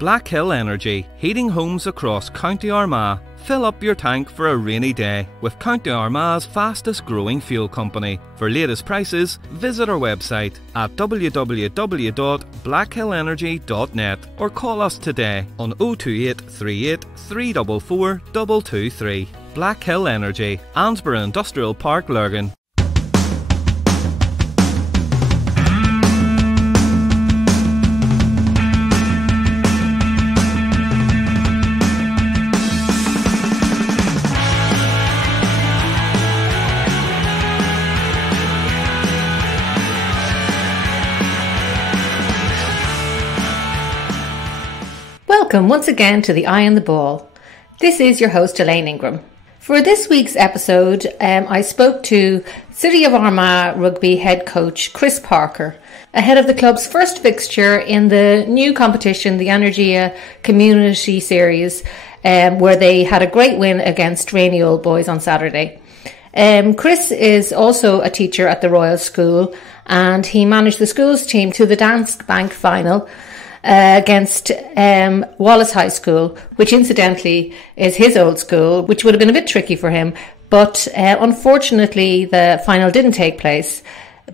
Forkhilll Energy, heating homes across County Armagh. Fill up your tank for a rainy day with County Armagh's fastest growing fuel company. For latest prices, visit our website at www.blackhillenergy.net or call us today on 028 38 344 223. Forkhilll Energy, Ansborough Industrial Park, Lurgan. Welcome once again to The Eye on the Ball. This is your host Elaine Ingram. For this week's episode, I spoke to City of Armagh rugby head coach Chris Parker ahead of the club's first fixture in the new competition, the Energia Community Series, where they had a great win against Rainy Old Boys on Saturday. Chris is also a teacher at the Royal School, and he managed the school's team to the Danske Bank final against Wallace High School, which incidentally is his old school, which would have been a bit tricky for him. But unfortunately, the final didn't take place.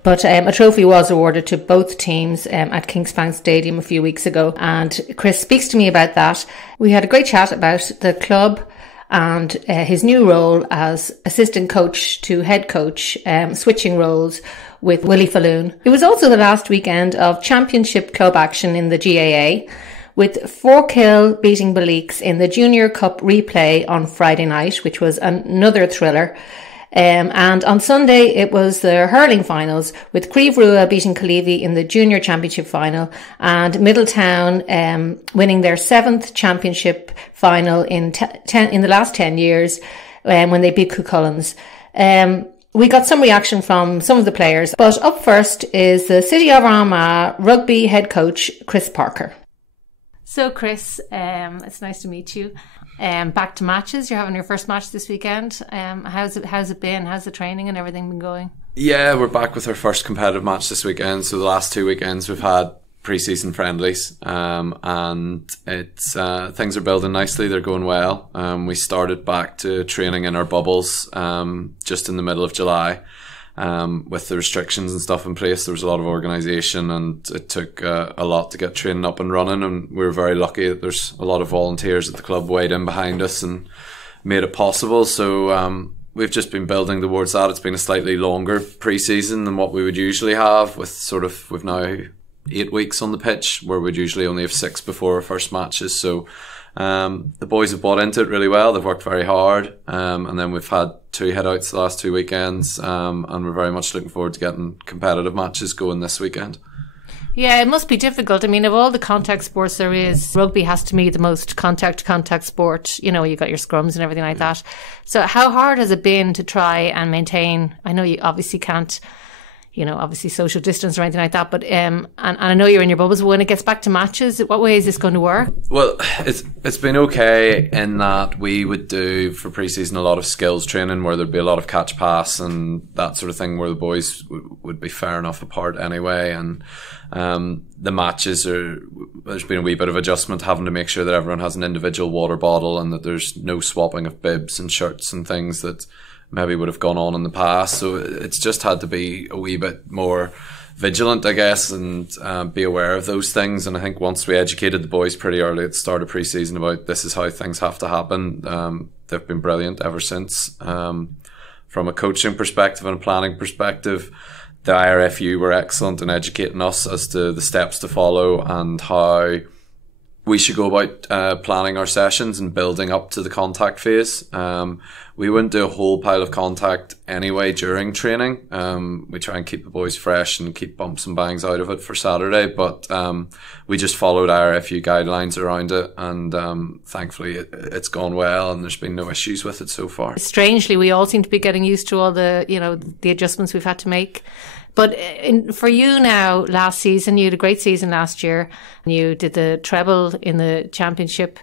But a trophy was awarded to both teams at Kingsbank Stadium a few weeks ago. And Chris speaks to me about that. We had a great chat about the club and his new role as assistant coach to head coach, switching roles with Willie Falloon. It was also the last weekend of championship club action in the GAA, with Forkhilll beating Balleaks in the Junior Cup replay on Friday night, which was another thriller. And on Sunday, it was the hurling finals, with Craobh Rua beating Colleavey in the Junior Championship final, and Middletown winning their 7th championship final in the last 10 years when they beat Cucullins. We got some reaction from some of the players, but up first is the City of Armagh rugby head coach Chris Parker. So Chris, it's nice to meet you. Back to matches. You're having your first match this weekend. How's it been? How's the training and everything been going? Yeah, we're back with our first competitive match this weekend. So the last 2 weekends we've had pre-season friendlies, and it's things are building nicely. They're going well. We started back to training in our bubbles just in the middle of July. With the restrictions and stuff in place, there was a lot of organisation, and it took a lot to get training up and running, and we were very lucky that there's a lot of volunteers at the club weighed in behind us and made it possible. So we've just been building towards that. It's been a slightly longer pre-season than what we would usually have, we've now 8 weeks on the pitch, where we'd usually only have 6 before our first matches. So the boys have bought into it really well. They've worked very hard, and then we've had 2 head-outs the last 2 weekends, and we're very much looking forward to getting competitive matches going this weekend. Yeah, it must be difficult. I mean, of all the contact sports there is, rugby has to be the most contact sport. You know, you got your scrums and everything like that. So how hard has it been to try and maintain? I know you obviously can't, obviously social distance or anything like that, but and I know you're in your bubbles, but when it gets back to matches, what way is this going to work? Well, it's been okay in that we would do for pre-season a lot of skills training, where there'd be a lot of catch pass and that sort of thing, where the boys would be fair enough apart anyway, and the matches there's been a wee bit of adjustment, having to make sure that everyone has an individual water bottle and that there's no swapping of bibs and shirts and things that maybe would have gone on in the past. So it's just had to be a wee bit more vigilant, I guess, and be aware of those things. And I think once we educated the boys pretty early at the start of pre-season about this is how things have to happen, they've been brilliant ever since. From a coaching perspective and a planning perspective, the IRFU were excellent in educating us as to the steps to follow and how we should go about planning our sessions and building up to the contact phase. We wouldn't do a whole pile of contact anyway during training. We try and keep the boys fresh and keep bumps and bangs out of it for Saturday, but we just followed IRFU guidelines around it, and thankfully it's gone well and there's been no issues with it so far. Strangely, we all seem to be getting used to all the adjustments we've had to make. But for you now, last season, you had a great season last year. You did the treble in the championship.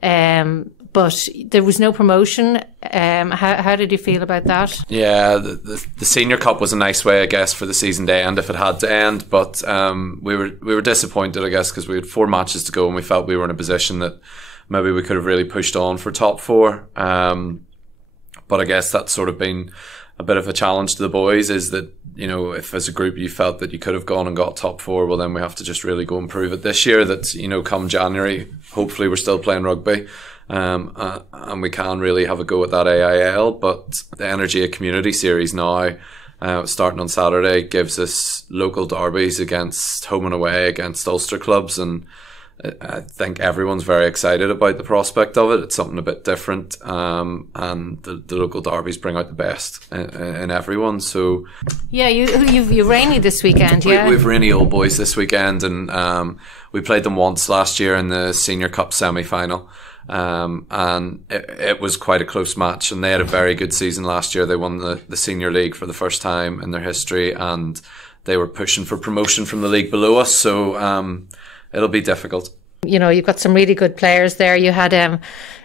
But there was no promotion. How did you feel about that? Yeah, the Senior Cup was a nice way, I guess, for the season to end if it had to end. But we were disappointed, I guess, because we had 4 matches to go and we felt we were in a position that maybe we could have really pushed on for top 4. But I guess that's sort of been a bit of a challenge to the boys, is that, you know, if as a group you felt that you could have gone and got top 4, well then we have to just really go and prove it this year that, you know, come January, hopefully we're still playing rugby. And we can really have a go at that AIL, but the Energy of Community series now, starting on Saturday, gives us local derbies against home and away against Ulster clubs, and I think everyone's very excited about the prospect of it. It's something a bit different, and the local derbies bring out the best in everyone. So yeah, you've Rainy this weekend. Yeah, we've Rainy Old Boys this weekend, and we played them once last year in the Senior Cup semi-final. And it was quite a close match, and they had a very good season last year. They won the Senior League for the first time in their history, and they were pushing for promotion from the league below us, so it'll be difficult. You know, you've got some really good players there. You had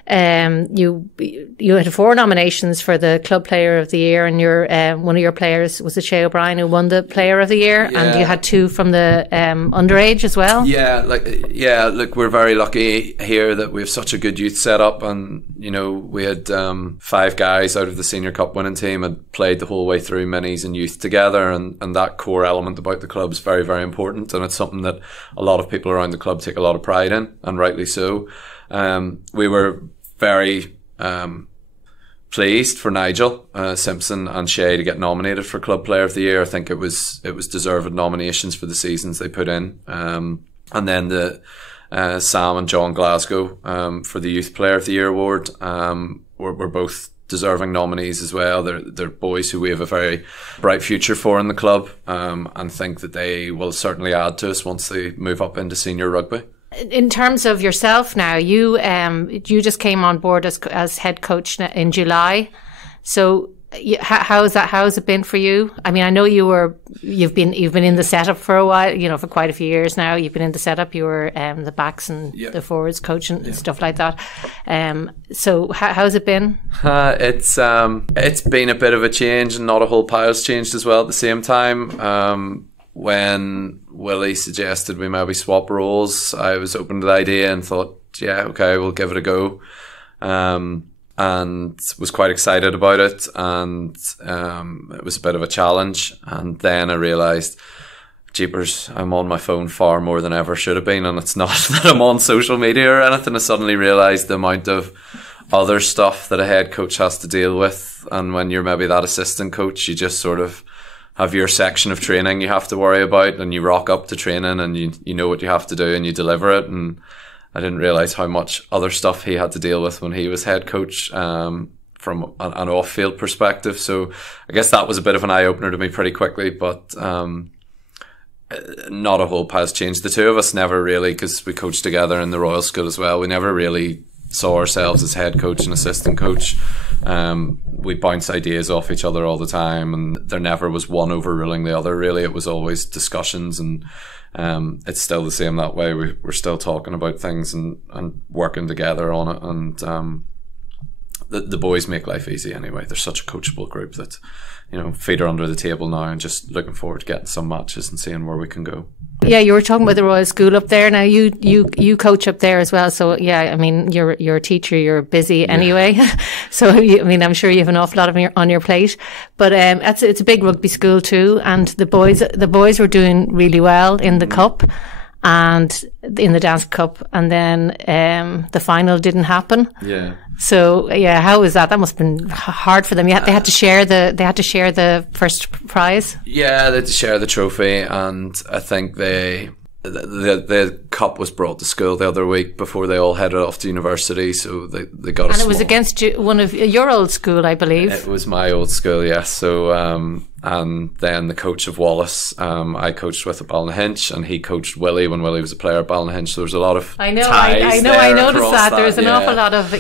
you had 4 nominations for the Club Player of the Year, and your one of your players was Craobh O'Brien, who won the Player of the Year, and you had 2 from the underage as well. Look, we're very lucky here that we have such a good youth setup, and you know, we had 5 guys out of the Senior Cup winning team had played the whole way through minis and youth together, and that core element about the club is very, very important, and it's something that a lot of people around the club take a lot of pride in, and rightly so. We were very pleased for Nigel Simpson and Shay to get nominated for Club Player of the Year. I think it was deserved nominations for the seasons they put in. And then the Sam and John Glasgow for the Youth Player of the Year award were both deserving nominees as well. They're boys who we have a very bright future for in the club, and think that they will certainly add to us once they move up into senior rugby. In terms of yourself now, you just came on board as head coach in July. So how has it been for you? I mean, I know you've been in the setup for a while, you know, for quite a few years now. You've been in the setup. You were the backs and the forwards coach and stuff like that. So how's it been? It's been a bit of a change, and not a whole pile's changed as well at the same time. When Willie suggested we maybe swap roles, I was open to the idea and thought, yeah, okay, we'll give it a go. And was quite excited about it, and it was a bit of a challenge. And then I realised, jeepers, I'm on my phone far more than ever should have been, and it's not that I'm on social media or anything. I suddenly realised the amount of other stuff that a head coach has to deal with, and when you're maybe that assistant coach, you just sort of have your section of training you have to worry about, and you rock up to training and you know what you have to do and you deliver it. And I didn't realise how much other stuff he had to deal with when he was head coach, from an off-field perspective. So I guess that was a bit of an eye-opener to me pretty quickly, but not a whole pile's changed. The two of us never really, because we coached together in the Royal School as well, we never really saw ourselves as head coach and assistant coach. We bounce ideas off each other all the time, and there never was one overruling the other, really. It was always discussions, and it's still the same that way. We're still talking about things and working together on it, and the boys make life easy anyway. They're such a coachable group that, you know, feet are under the table now and just looking forward to getting some matches and seeing where we can go. Yeah, you were talking about the Royal School up there. Now you coach up there as well. So yeah, I mean, you're a teacher. You're busy anyway. So I mean, I'm sure you have an awful lot on your plate. But it's a big rugby school too, and the boys were doing really well in the cup and in the dance cup, and then the final didn't happen. Yeah. So yeah, how was that? That must have been hard for them. Yeah, they had to share the first prize. Yeah, they had to share the trophy, and I think the cup was brought to school the other week before they all headed off to university. So they got. And it was against one of your old school, I believe. It was my old school, yes. So and then the coach of Wallace, I coached with at Ballynahinch, and he coached Willie when Willie was a player at Ballynahinch. So there was a lot of I noticed that. There was an awful lot of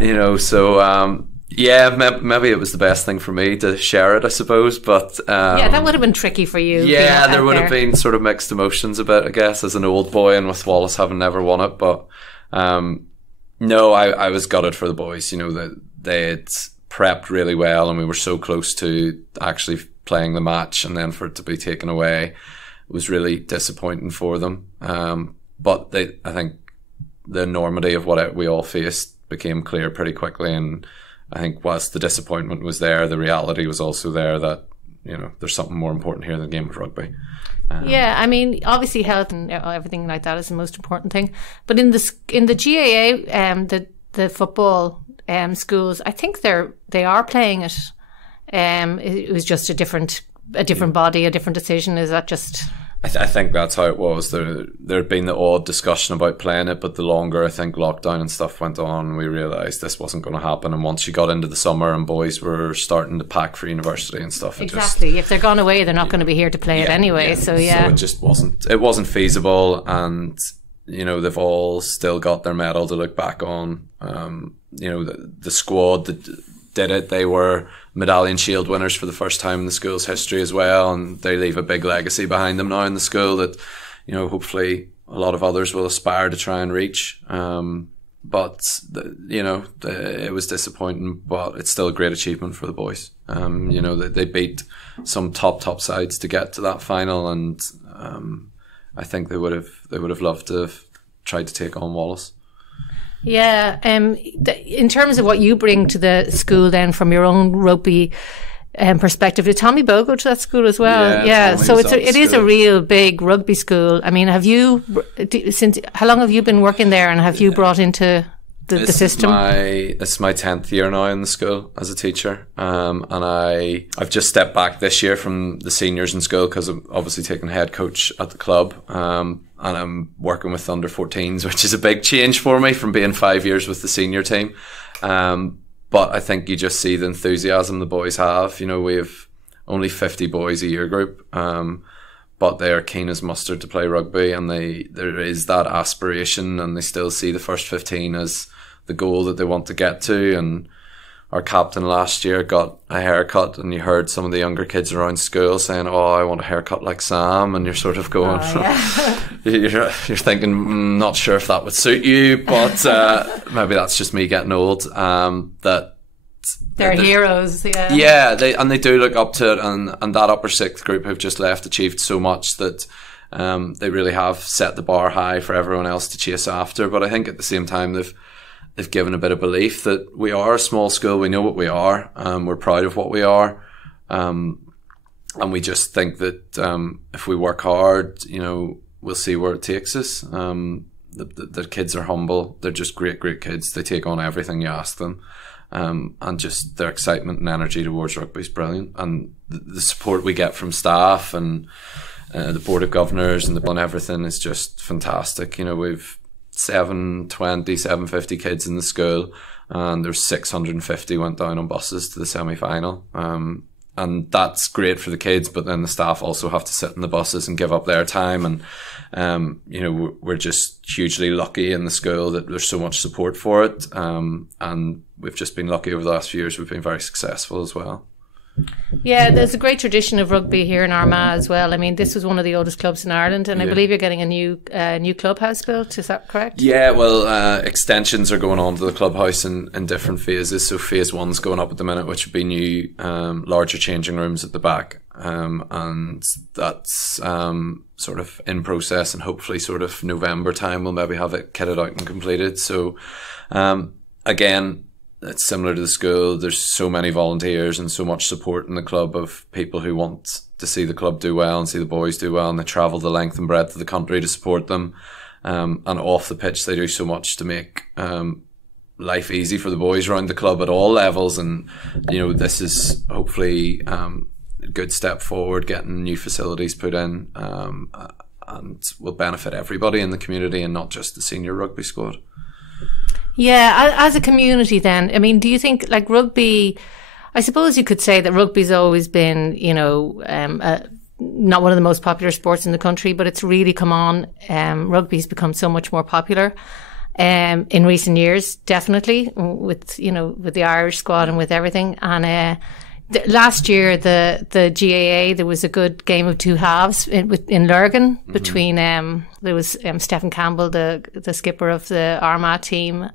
you know, so yeah, maybe it was the best thing for me to share it, I suppose. But yeah, that would have been tricky for you. Yeah, there would have been sort of mixed emotions a bit, I guess, as an old boy, and with Wallace having never won it. But No, I was gutted for the boys. You know, that they had prepped really well, and we were so close to actually playing the match, and then for it to be taken away was really disappointing for them. But I think the enormity of what we all faced became clear pretty quickly, and I think whilst the disappointment was there, the reality was also there that, you know, there's something more important here than the game of rugby. Yeah, I mean, obviously health and everything like that is the most important thing. But in the GAA, the football schools, I think they are playing it. It was just a different body, a different decision. Is that just? I think that's how it was. There had been the odd discussion about playing it, but the longer I think lockdown and stuff went on, we realised this wasn't going to happen. And once you got into the summer and boys were starting to pack for university and stuff, exactly. If they're gone away, they're not going to be here to play it anyway. Yeah. So it just wasn't feasible. And you know, they've all still got their medal to look back on. You know, the squad that did it, they were medallion shield winners for the first time in the school's history as well, and they leave a big legacy behind them now in the school that, you know, hopefully a lot of others will aspire to try and reach. But it was disappointing, but it's still a great achievement for the boys. You know, they beat some top sides to get to that final, and I think they would have loved to have tried to take on Wallace. Yeah, in terms of what you bring to the school then from your own rugby perspective, did Tommy Bowe go to that school as well? Yeah, so it is a real big rugby school. I mean, how long have you been working there, and have you brought into the system? It's my 10th year now in the school as a teacher, and I've just stepped back this year from the seniors in school because I'm obviously taking head coach at the club, and I'm working with under 14s, which is a big change for me from being 5 years with the senior team. But I think you just see the enthusiasm the boys have. You know, we have only 50 boys a year group, but they are keen as mustard to play rugby, and there is that aspiration, and they still see the first 15 as the goal that they want to get to. And our captain last year got a haircut, and you heard some of the younger kids around school saying, "Oh, I want a haircut like Sam," and you're sort of going, you're thinking, not sure if that would suit you, but maybe that's just me getting old. That they're heroes, yeah. Yeah, they do look up to it, and that upper sixth group who've just left achieved so much that they really have set the bar high for everyone else to chase after. But I think at the same time they've given a bit of belief that we are a small school, we know what we are, we're proud of what we are, and we just think that if we work hard, you know, we'll see where it takes us. The kids are humble, they're just great kids, they take on everything you ask them, and just their excitement and energy towards rugby is brilliant, and the support we get from staff and the board of governors and everything is just fantastic. You know, we've 750 kids in the school, and there's 650 went down on buses to the semi-final, and that's great for the kids, but then the staff also have to sit in the buses and give up their time, and you know, we're just hugely lucky in the school that there's so much support for it, and we've just been lucky over the last few years. We've been very successful as well. Yeah, there's a great tradition of rugby here in Armagh as well. I mean, this was one of the oldest clubs in Ireland, and I believe you're getting a new clubhouse built. Is that correct? Yeah, well, extensions are going on to the clubhouse in different phases. So phase 1's going up at the minute, which would be new, larger changing rooms at the back, and that's sort of in process, and hopefully sort of November time we'll maybe have it kitted out and completed. So again, it's similar to the school. There's so many volunteers and so much support in the club of people who want to see the club do well and see the boys do well, and they travel the length and breadth of the country to support them. And off the pitch, they do so much to make life easy for the boys around the club at all levels. And, you know, this is hopefully a good step forward, getting new facilities put in, and will benefit everybody in the community and not just the senior rugby squad. Yeah, as a community then, I mean, do you think, like, rugby, I suppose you could say that rugby's always been, you know, not one of the most popular sports in the country, but it's really come on. Rugby's become so much more popular in recent years, definitely, with the Irish squad and with everything. And last year, the GAA, there was a good game of two halves in Lurgan between there was Stephen Campbell, the skipper of the Armagh team,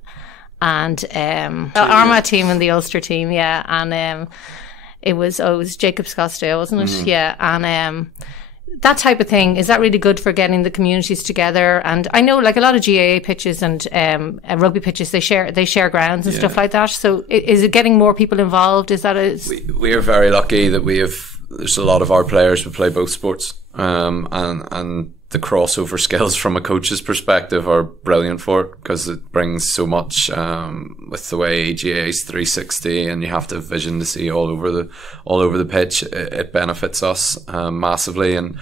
and the Armagh team and the Ulster team, yeah, and it was Jacob Scottsdale, wasn't it? Yeah, and that type of thing, is that really good for getting the communities together? And I know, like, a lot of GAA pitches and rugby pitches, they share grounds and stuff like that. So is it getting more people involved? Is that we are very lucky that there's a lot of our players who play both sports, and the crossover skills from a coach's perspective are brilliant for it, because it brings so much with the way GAA is 360 and you have to have vision to see all over the pitch. It benefits us massively. And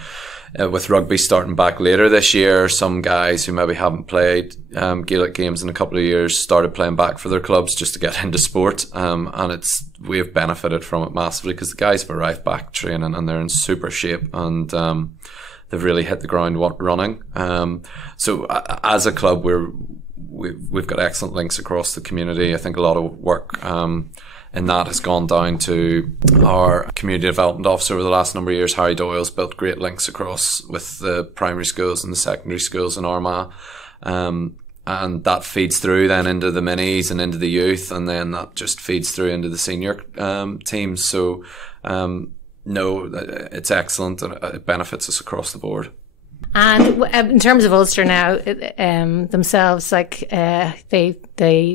with rugby starting back later this year, some guys who maybe haven't played Gaelic games in a couple of years started playing back for their clubs just to get into sport, and we have benefited from it massively, because the guys have arrived back training and they're in super shape, and they've really hit the ground running. So as a club, we've got excellent links across the community. I think a lot of work and that has gone down to our community development officer over the last number of years. Harry Doyle's built great links across with the primary schools and the secondary schools in Armagh. And that feeds through then into the minis and into the youth, and then that just feeds through into the senior teams. So no, it's excellent, and it benefits us across the board. And in terms of Ulster now themselves, like they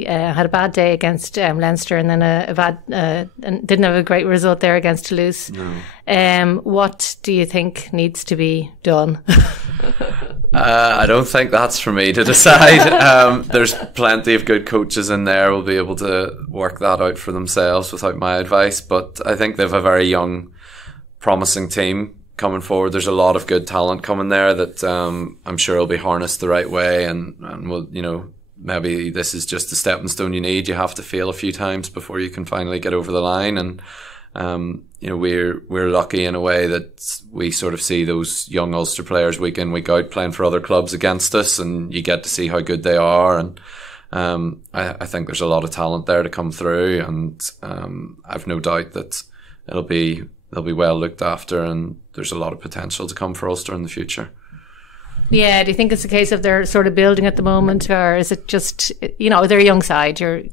had a bad day against Leinster, and then and didn't have a great result there against Toulouse. No. What do you think needs to be done? I don't think that's for me to decide. There's plenty of good coaches in there who'll be able to work that out for themselves without my advice. But I think they've a very young, promising team coming forward. There's a lot of good talent coming there that I'm sure will be harnessed the right way, and will, maybe this is just the stepping stone you need. You have to fail a few times before you can finally get over the line, and we're lucky in a way that we sort of see those young Ulster players week in, week out playing for other clubs against us, and you get to see how good they are. And I think there's a lot of talent there to come through, and I've no doubt that they'll be well looked after, and there's a lot of potential to come for Ulster in the future. Yeah, do you think it's a case of they're sort of building at the moment, or is it just, they're a young side? I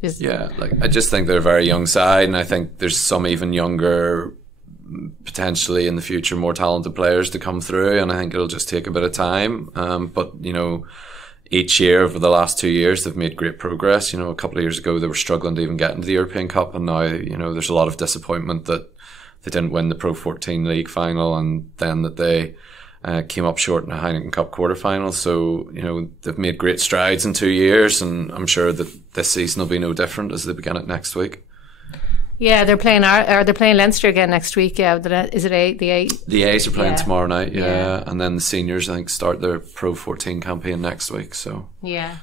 just think they're a very young side, and I think there's some even younger, potentially in the future, more talented players to come through, and I think it'll just take a bit of time. But each year over the last 2 years, they've made great progress. A couple of years ago, they were struggling to even get into the European Cup, and now, there's a lot of disappointment that they didn't win the Pro 14 league final, and then that they came up short in a Heineken Cup quarter-final. So, they've made great strides in 2 years, and I'm sure that this season will be no different as they begin it next week. Yeah, they're playing Leinster again next week. Yeah, is it the A? The A's are playing tomorrow night, and then the seniors, I think, start their Pro 14 campaign next week. So yeah,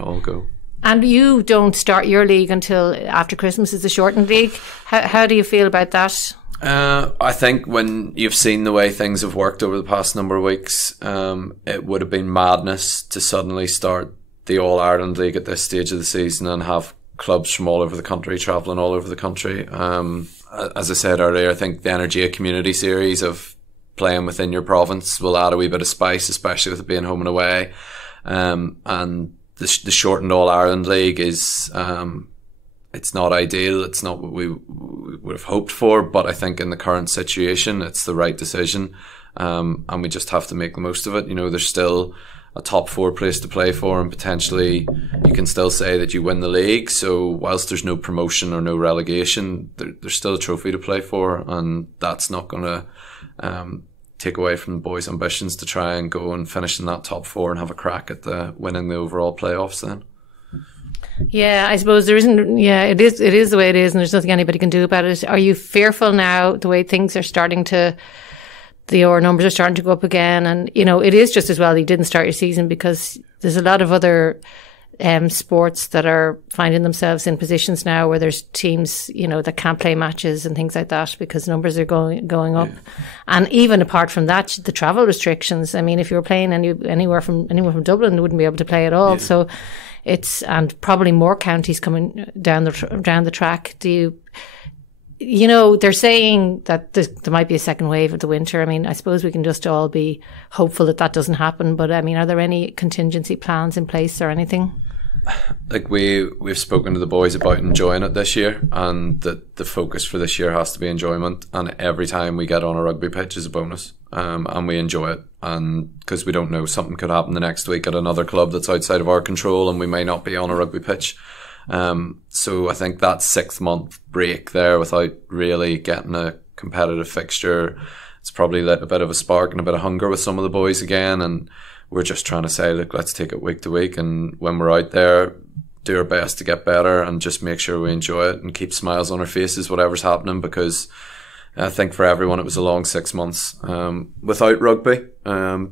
all go. And you don't start your league until after Christmas. It's a shortened league. How do you feel about that? I think when you've seen the way things have worked over the past number of weeks, it would have been madness to suddenly start the All-Ireland League at this stage of the season and have clubs from all over the country travelling all over the country. As I said earlier, I think the Energia Community Series of playing within your province will add a wee bit of spice, especially with it being home and away. And the shortened All-Ireland League is... it's not ideal. It's not what we would have hoped for, but I think in the current situation, it's the right decision. And we just have to make the most of it. There's still a top 4 place to play for, and potentially you can still say that you win the league. So whilst there's no promotion or no relegation, there's still a trophy to play for, and that's not going to take away from the boys' ambitions to try and go and finish in that top 4 and have a crack at winning the overall playoffs then. Yeah, I suppose there isn't. Yeah, it is the way it is, and there's nothing anybody can do about it. Are you fearful now, the way things are starting to, the OR numbers are starting to go up again, and it is just as well you didn't start your season, because there's a lot of other sports that are finding themselves in positions now where there's teams that can't play matches and things like that because numbers are going up. Yeah. And even apart from that, the travel restrictions. I mean, if you were playing anyone from Dublin, they wouldn't be able to play at all. Yeah. So and probably more counties coming down the track. They're saying that there might be a second wave of the winter. I mean, I suppose we can just all be hopeful that doesn't happen. But I mean, are there any contingency plans in place or anything? Like we've spoken to the boys about enjoying it this year, and that the focus for this year has to be enjoyment, and every time we get on a rugby pitch is a bonus, and we enjoy it, and because we don't know, something could happen the next week at another club that's outside of our control and we may not be on a rugby pitch. So I think that 6-month break there without really getting a competitive fixture, it's probably lit a bit of a spark and a bit of hunger with some of the boys again, and we're just trying to say, look, let's take it week to week, and when we're out there, do our best to get better and just make sure we enjoy it and keep smiles on our faces, whatever's happening, because I think for everyone it was a long 6 months without rugby.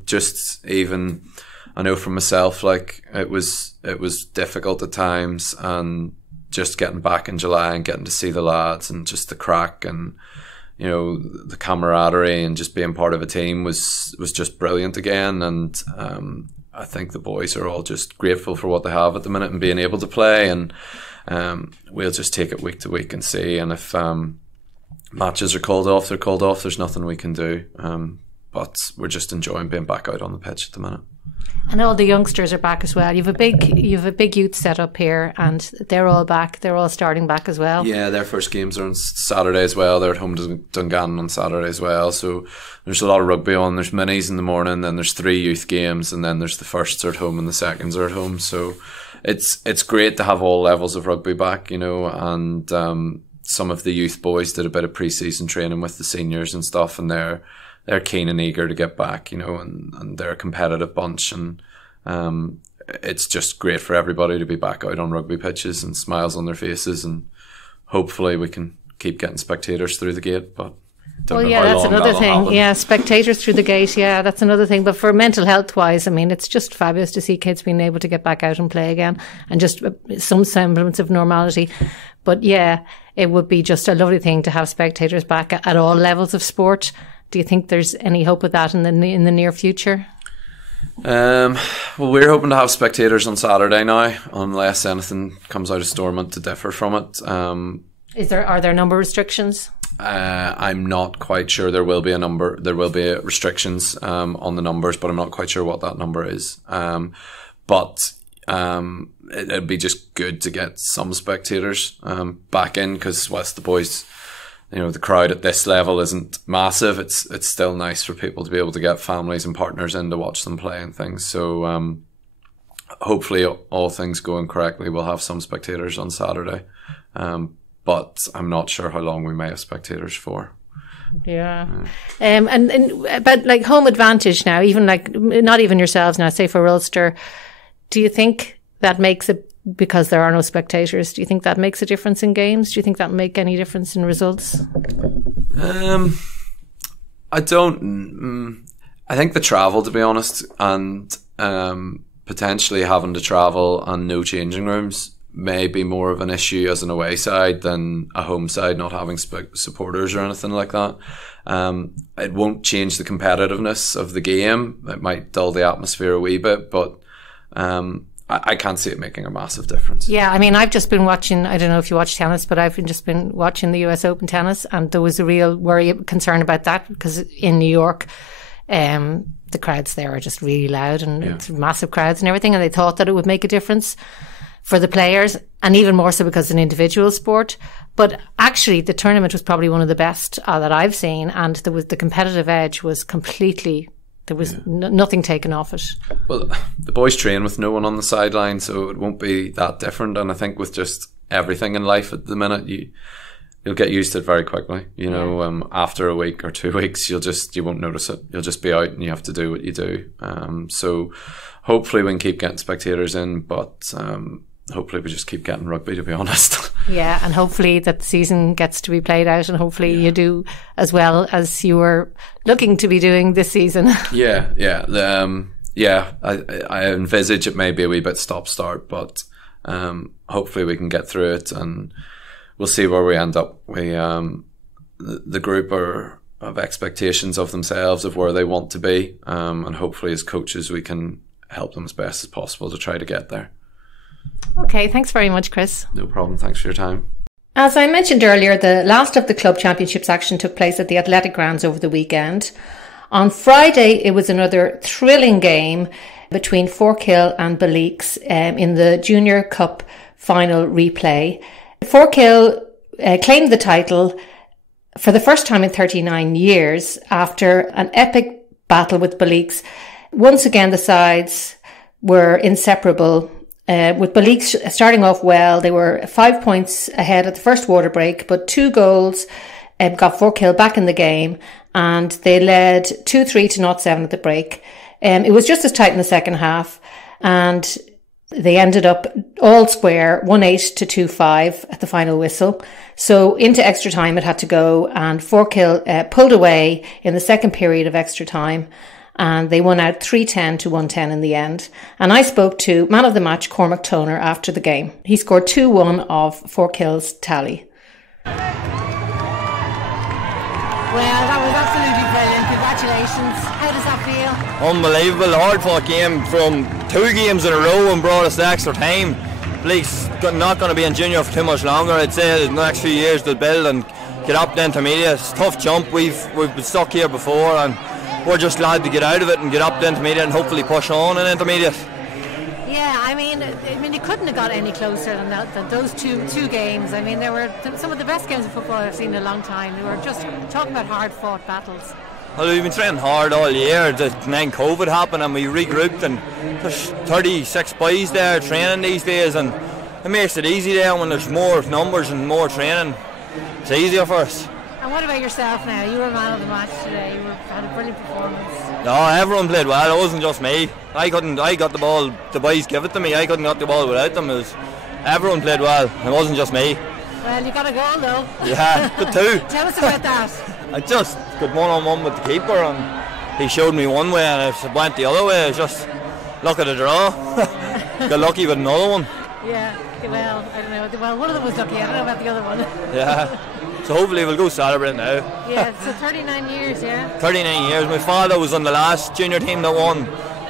Just even, I know for myself, like it was difficult at times, and just getting back in July and getting to see the lads and just the crack and, you know, the camaraderie and just being part of a team was just brilliant again. And I think the boys are all just grateful for what they have at the minute and being able to play, and we'll just take it week to week and see. And if matches are called off, they're called off. There's nothing we can do, but we're just enjoying being back out on the pitch at the minute. And all the youngsters are back as well. You've a big youth set up here, and they're all back. They're all starting back as well. Yeah, their first games are on Saturday as well. They're at home to Dungannon on Saturday as well. So there's a lot of rugby on. There's minis in the morning, then there's 3 youth games, and then there's the firsts are at home and the seconds are at home. So it's great to have all levels of rugby back, you know. And some of the youth boys did a bit of pre-season training with the seniors and stuff, and they're keen and eager to get back, you know, and they're a competitive bunch, and it's just great for everybody to be back out on rugby pitches and smiles on their faces, and hopefully we can keep getting spectators through the gate. But that's another thing. Yeah, spectators through the gate. Yeah, that's another thing. But for mental health wise, I mean, it's just fabulous to see kids being able to get back out and play again, and just some semblance of normality. But yeah, it would be just a lovely thing to have spectators back at all levels of sport. Do you think there's any hope of that in the near future? Well, we're hoping to have spectators on Saturday now, unless anything comes out of Stormont to differ from it. Are there number restrictions? I'm not quite sure. There will be restrictions on the numbers, but I'm not quite sure what that number is. But it'd be just good to get some spectators back in, because whilst the boys, you know, the crowd at this level isn't massive, it's still nice for people to be able to get families and partners in to watch them play and things. So hopefully, all things going correctly, we'll have some spectators on Saturday. But I'm not sure how long we may have spectators for. Yeah. But like home advantage now, even like not even yourselves now, say for Ulster, do you think that makes it, because there are no spectators, do you think that makes a difference in games? Do you think that make any difference in results? I don't. I think the travel, to be honest, and potentially having to travel and no changing rooms may be more of an issue as an away side than a home side not having supporters or anything like that. It won't change the competitiveness of the game. It might dull the atmosphere a wee bit, but I can't see it making a massive difference. Yeah, I mean, I've just been watching, I don't know if you watch tennis, but I've just been watching the US Open tennis, and there was a real concern about that, because in New York, the crowds there are just really loud, and it's massive crowds and everything, and they thought that it would make a difference for the players, and even more so because it's an individual sport. But actually, the tournament was probably one of the best that I've seen, and the competitive edge was completely... There was nothing taken off it. Well, the boys train with no one on the sideline, so it won't be that different. And I think with just everything in life at the minute, you'll get used to it very quickly. You know, after a week or 2 weeks, you won't notice it. You'll just be out and you have to do what you do. So hopefully we can keep getting spectators in, but hopefully we just keep getting rugby, to be honest. Yeah, and hopefully that the season gets to be played out, and hopefully you do as well as you were looking to be doing this season. I envisage it may be a wee bit stop-start, but hopefully we can get through it, and we'll see where we end up. The group are of expectations of themselves, of where they want to be, and hopefully as coaches we can help them as best as possible to try to get there. Okay, thanks very much, Chris. No problem. Thanks for your time. As I mentioned earlier, the last of the Club Championships action took place at the Athletic Grounds over the weekend. On Friday, it was another thrilling game between Forkhilll and Belicks in the Junior Cup final replay. Forkhilll claimed the title for the first time in 39 years after an epic battle with Belicks. Once again, the sides were inseparable. With Belicks starting off well, they were 5 points ahead at the first water break, but 2 goals got Forkhilll back in the game, and they led 2-3 to 0-7 at the break. It was just as tight in the second half, and they ended up all square 1-8 to 2-5 at the final whistle. So into extra time it had to go, and Forkhilll pulled away in the second period of extra time, and they won out 3-10 to 1-10 in the end. And I spoke to man of the match Cormac Toner after the game. He scored 2-1 of Forkhill's tally. Well, that was absolutely brilliant. Congratulations. How does that feel? Unbelievable. Hard fought game from 2 games in a row and brought us to extra time. Blake's not going to be in junior for too much longer. I'd say in the next few years they'll build and get up to intermediate. It's a tough jump. We've been stuck here before, and we're just glad to get out of it and get up to intermediate and hopefully push on in intermediate. Yeah, I mean, you couldn't have got any closer than those two games. I mean, they were some of the best games of football I've seen in a long time. They were just talking about hard-fought battles. Well, we've been training hard all year. Then COVID happened and we regrouped, and there's 36 boys there training these days, and it makes it easy there when there's more numbers and more training. It's easier for us. And what about yourself now? You were man of the match today. You had a brilliant performance. No, everyone played well. It wasn't just me. I got the ball. The boys give it to me. I couldn't get the ball without them. Everyone played well. It wasn't just me. Well, you got a goal though. Yeah, good too. Tell us about that. I just got one-on-one with the keeper, and he showed me one way, and it went the other way. It's just luck of the draw. Got lucky with another one. Yeah. Well, I don't know. Well, one of them was lucky. I don't know about the other one. Yeah. So hopefully we'll go celebrate now. Yeah, so 39 years, yeah? 39 years. My father was on the last junior team that won.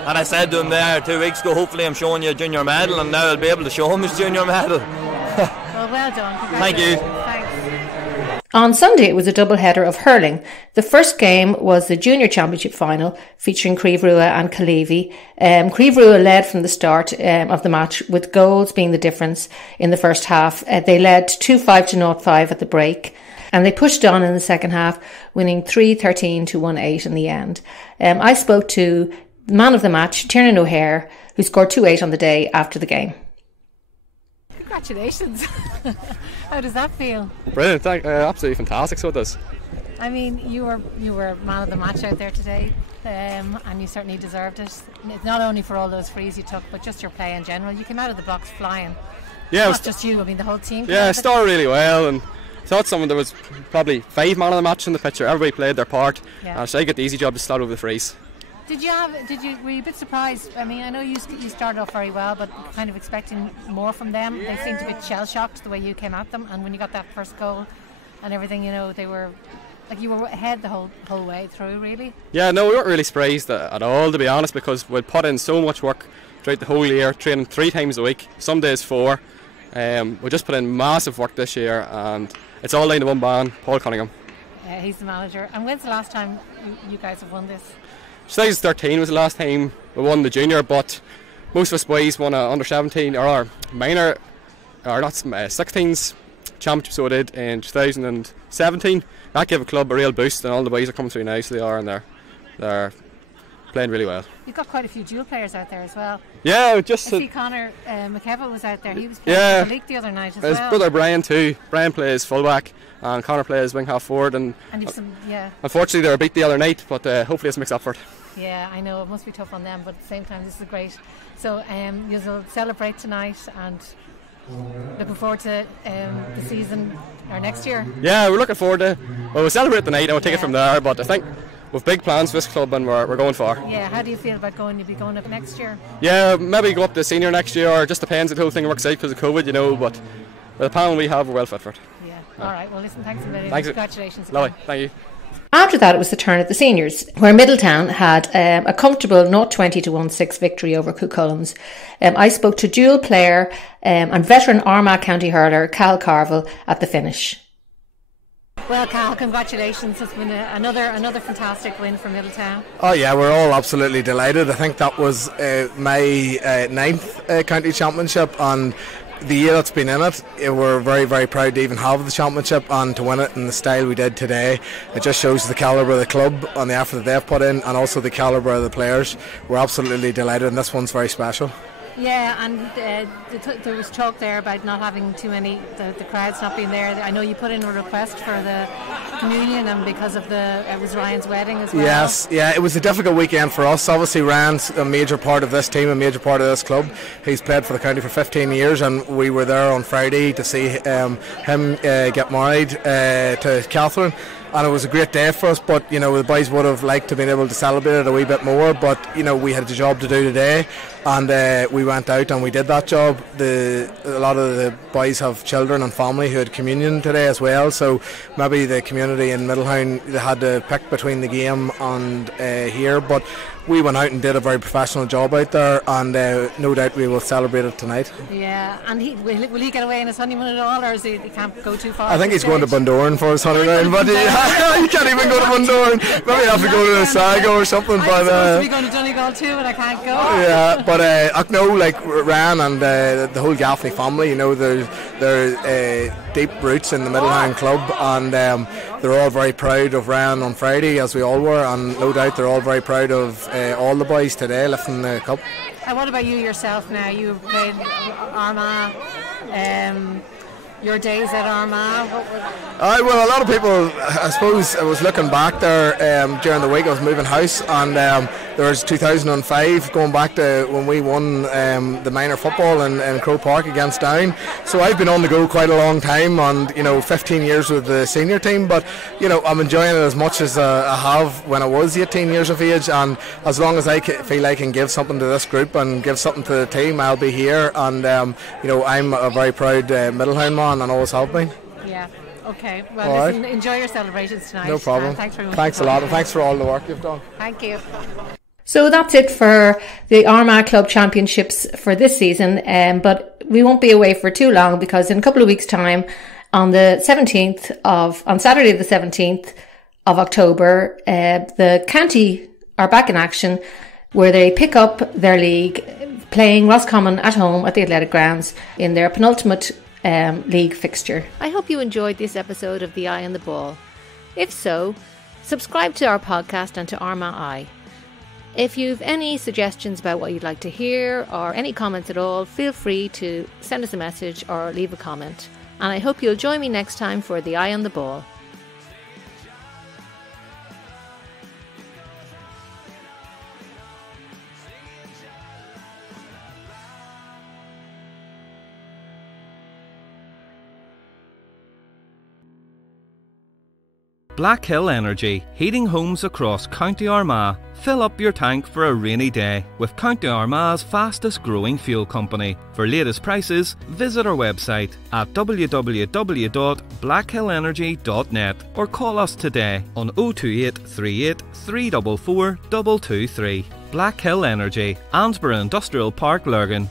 And I said to him there 2 weeks ago, hopefully I'm showing you a junior medal, and now I'll be able to show him his junior medal. Well done. Thank you. Thanks. On Sunday it was a double-header of hurling. The first game was the Junior Championship final featuring Craobh Rua and Craobh. Craobh Rua led from the start of the match, with goals being the difference in the first half. They led 2-5 to 0-5 at the break, and they pushed on in the second half, winning 3-13 to 1-8 in the end. I spoke to the man of the match, Tiernan O'Hare, who scored 2-8 on the day after the game. Congratulations. How does that feel? Brilliant, absolutely fantastic, so it does. I mean, you were man of the match out there today, and you certainly deserved it. Not only for all those frees you took, but just your play in general. You came out of the box flying. Yeah, not just you, I mean the whole team. Yeah, I started really well, and thought there was probably 5 man of the match in the picture. Everybody played their part, and so I got the easy job to start over the frees. Were you a bit surprised? I mean, I know you started off very well, but kind of expecting more from them. They seemed a bit shell-shocked the way you came at them, and when you got that first goal and everything, you know, they were like you were ahead the whole way through, really. Yeah, no, we weren't really surprised at all, to be honest, because we'd put in so much work throughout the whole year, training 3 times a week, some days 4. We just put in massive work this year, and it's all down to one man, Paul Cunningham. He's the manager. And when's the last time you guys have won this? 2013 was the last time we won the junior, but most of us boys won a under 17 or our minor, or not 16s championship, so we did in 2017. That gave the club a real boost, and all the boys are coming through now, so they are, and they're playing really well. You've got quite a few dual players out there as well. Yeah, just I see Conor McKevitt was out there. He was playing for the league the other night as well. His brother Brian too. Brian plays fullback, and Conor plays wing half forward. And unfortunately they were beat the other night, but hopefully this makes up for it. Yeah, I know it must be tough on them, but at the same time this is great. So you'll celebrate tonight, and looking forward to the season or next year. Yeah, we're looking forward to. Well, we'll celebrate tonight and we'll take it from there. But I think we've big plans for this club, and we're going far. Yeah, how do you feel about going? You'll be going up next year? Yeah, maybe go up to senior next year, or it just depends if the whole thing works out because of COVID, you know. But with the plan we have, we're well fit for it. Yeah. All right. Well, listen. Thanks a million. Thanks. Congratulations. Lovely. Thank you. After that, it was the turn of the seniors, where Middletown had a comfortable 0-20 to 1-6 victory over Cucullins. I spoke to dual player and veteran Armagh County hurler Cal Carville at the finish. Well, Cal, congratulations. It's been another fantastic win for Middletown. Oh yeah, we're all absolutely delighted. I think that was my ninth county championship, and the year that's been in it, we're very, very proud to even have the championship and to win it in the style we did today. It just shows the calibre of the club and the effort that they've put in, and also the calibre of the players. We're absolutely delighted, and this one's very special. Yeah, and there was talk there about not having too many, the crowds not being there. I know you put in a request for the communion, and because of it was Ryan's wedding as well. Yes, yeah, it was a difficult weekend for us. Obviously, Ryan's a major part of this team, a major part of this club. He's played for the county for 15 years, and we were there on Friday to see him get married to Catherine. And it was a great day for us, but you know, the boys would have liked to have been able to celebrate it a wee bit more, but you know, we had a job to do today, and we went out and we did that job. A lot of the boys have children and family who had communion today as well, so maybe the community in Middletown, they had to pick between the game and here, but we went out and did a very professional job out there, and no doubt we will celebrate it tonight. Yeah, and will he get away on his honeymoon at all, or is he can't go too far? I think he's going to Bundoran for his honeymoon, but you can't even go to Bundoran. Maybe you have to go to the Sago or something. I'm supposed to be going to Donegal too, and I can't go. Yeah, but I know, like Ryan and the whole Gaffney family, you know, they're deep roots in the Middletown club, and they're all very proud of Ryan on Friday, as we all were, and no doubt they're all very proud of all the boys today lifting the cup. And what about you yourself now? You played Armagh, your days at Armagh. Well, a lot of people, I suppose, I was looking back there during the week. I was moving house, and there was 2005, going back to when we won the minor football in Craobh Park against Down. So I've been on the go quite a long time, and you know, 15 years with the senior team, but you know, I'm enjoying it as much as I have when I was 18 years of age, and as long as I feel I can give something to this group and give something to the team, I'll be here, and you know, I'm a very proud Middletown man and always have been. Yeah. Okay. Well, listen, enjoy your celebrations tonight. No problem. Thanks very much. Thanks a lot, and thanks for all the work you've done. Thank you. So that's it for the Armagh Club Championships for this season, but we won't be away for too long, because in a couple of weeks' time, on Saturday the 17th of October, the county are back in action, where they pick up their league, playing Roscommon at home at the Athletic Grounds in their penultimate league fixture. I hope you enjoyed this episode of The Eye on the Ball. If so, subscribe to our podcast and to Armagh Eye. If you've any suggestions about what you'd like to hear, or any comments at all, feel free to send us a message or leave a comment. And I hope you'll join me next time for The Eye on the Ball. Forkhilll Energy, heating homes across County Armagh. Fill up your tank for a rainy day with County Armagh's fastest growing fuel company. For latest prices, visit our website at www.blackhillenergy.net or call us today on 028 38 344 223. Forkhilll Energy, Ansborough Industrial Park, Lurgan.